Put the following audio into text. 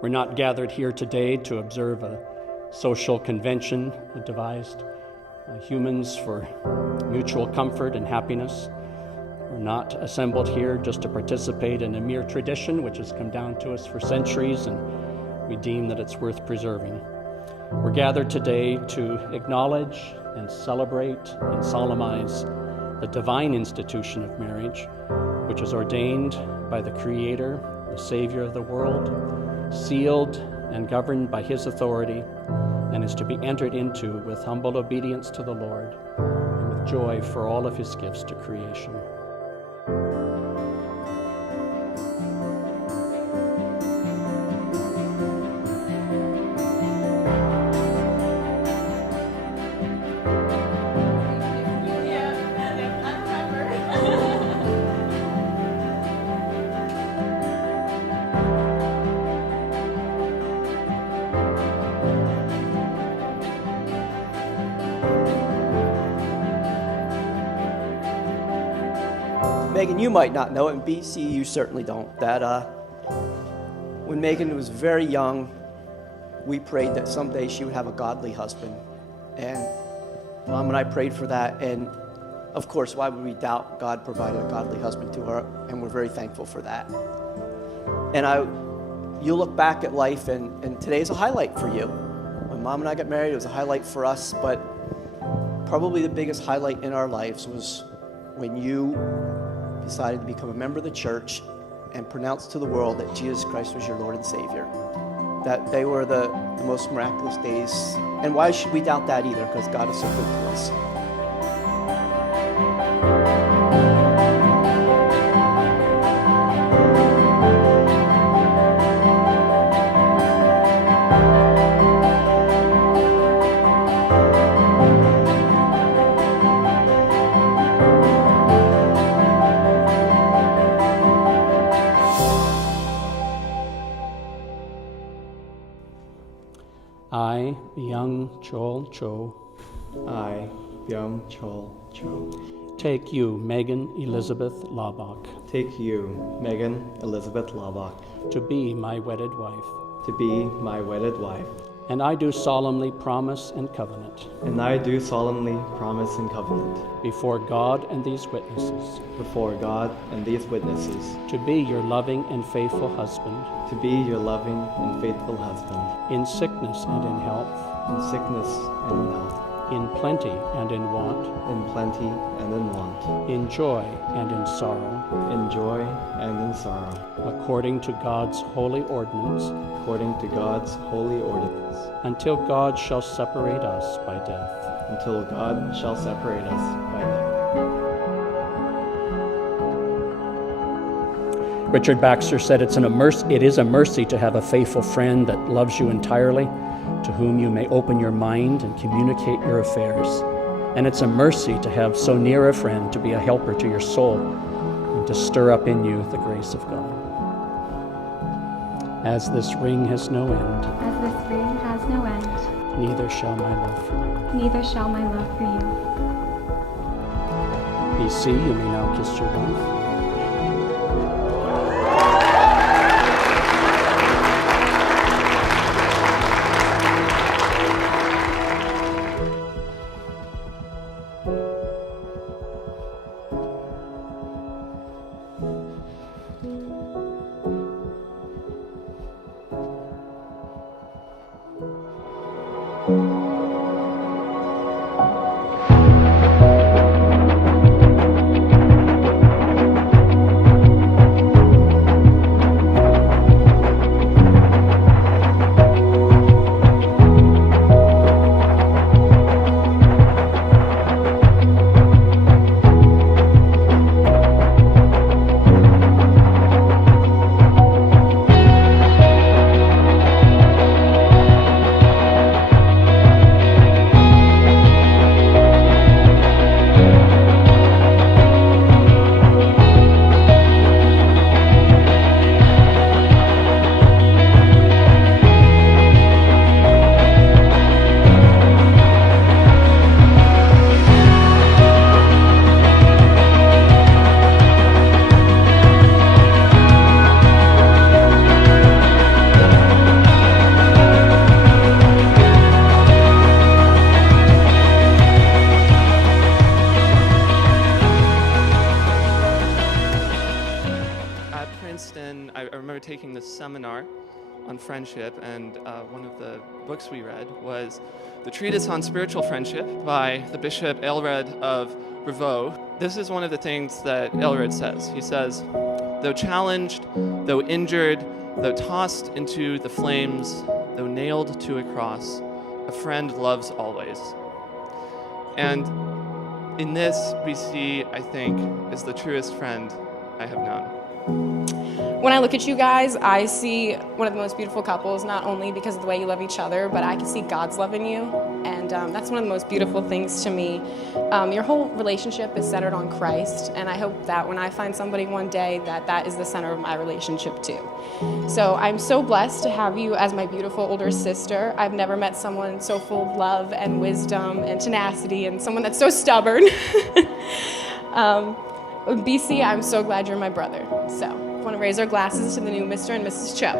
We're not gathered here today to observe a social convention devised by humans for mutual comfort and happiness. We're not assembled here just to participate in a mere tradition which has come down to us for centuries and we deem that it's worth preserving. We're gathered today to acknowledge and celebrate and solemnize the divine institution of marriage, which is ordained by the Creator, the Savior of the world, sealed and governed by His authority, and is to be entered into with humble obedience to the Lord and with joy for all of His gifts to creation. Megan, you might not know it, and BC, you certainly don't, that when Megan was very young, we prayed that someday she would have a godly husband. And Mom and I prayed for that, and of course, why would we doubt God provided a godly husband to her, and we're very thankful for that. And you look back at life, and today's a highlight for you. When Mom and I got married, it was a highlight for us, but probably the biggest highlight in our lives was when you decided to become a member of the church and pronounce to the world that Jesus Christ was your Lord and Savior. That they were the most miraculous days. And why should we doubt that either? Because God is so good to us. I, young Joel Cho, I, young Joel Cho, take you, Megan Elizabeth Laubach, take you, Megan Elizabeth Laubach, to be my wedded wife. to be my wedded wife. And I do solemnly promise and covenant And I do solemnly promise and covenant before God and these witnesses before God and these witnesses to be your loving and faithful husband to be your loving and faithful husband in sickness and in health, in sickness and in health, in plenty and in want, in plenty and in want, in joy and in sorrow, in joy and in sorrow, according to God's holy ordinance, according to God's holy ordinance, until God shall separate us by death. until God shall separate us by death. Richard Baxter said, it is a mercy to have a faithful friend that loves you entirely, to whom you may open your mind and communicate your affairs. And it's a mercy to have so near a friend to be a helper to your soul and to stir up in you the grace of God. As this ring has no end, As this ring has no end, neither shall my love for you. neither shall my love for you. BC, you may now kiss your wife. seminar on friendship, and one of the books we read was the Treatise on Spiritual Friendship by the Bishop Aelred of Rievaulx. This is one of the things that Aelred says. He says, "Though challenged, though injured, though tossed into the flames, though nailed to a cross, a friend loves always." And in this, we see, I think, is the truest friend I have known. When I look at you guys, I see one of the most beautiful couples, not only because of the way you love each other, but I can see God's love in you, and that's one of the most beautiful things to me. Your whole relationship is centered on Christ, and I hope that when I find somebody one day, that is the center of my relationship too. So I'm so blessed to have you as my beautiful older sister. I've never met someone so full of love and wisdom and tenacity, and someone that's so stubborn. BC, I'm so glad you're my brother. So I want to raise our glasses to the new Mr. and Mrs. Cho.